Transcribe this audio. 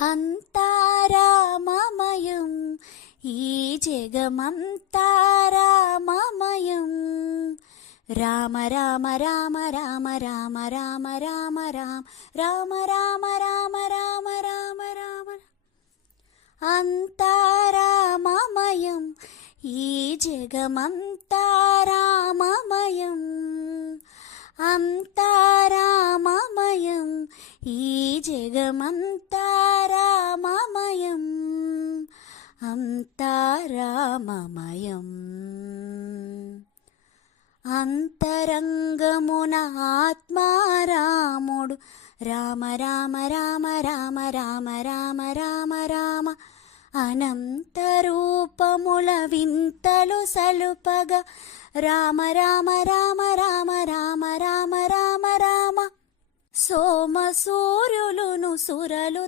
అంతా రామమయం, ఈ జగమంతా రామమయం. రామ రామ రామ రామ రామ రామ రామ రామ రామ రామ రామ రామ రామ. అంతా రామమయం, ఈ జగమంతా రామమయం. అంతా రామమయం, ఈ జగమంతా రామమయం. అంతా రామమయం. అంతరంగమున ఆత్మారాముడు రామ రామ రామ రామ రామ రామ రామ రామ. అనంత రూపముల వింతలు సలుపగా రామ రామ రామ రామ రామ రామ రామ రామ. సోమ సూర్యులును సురలు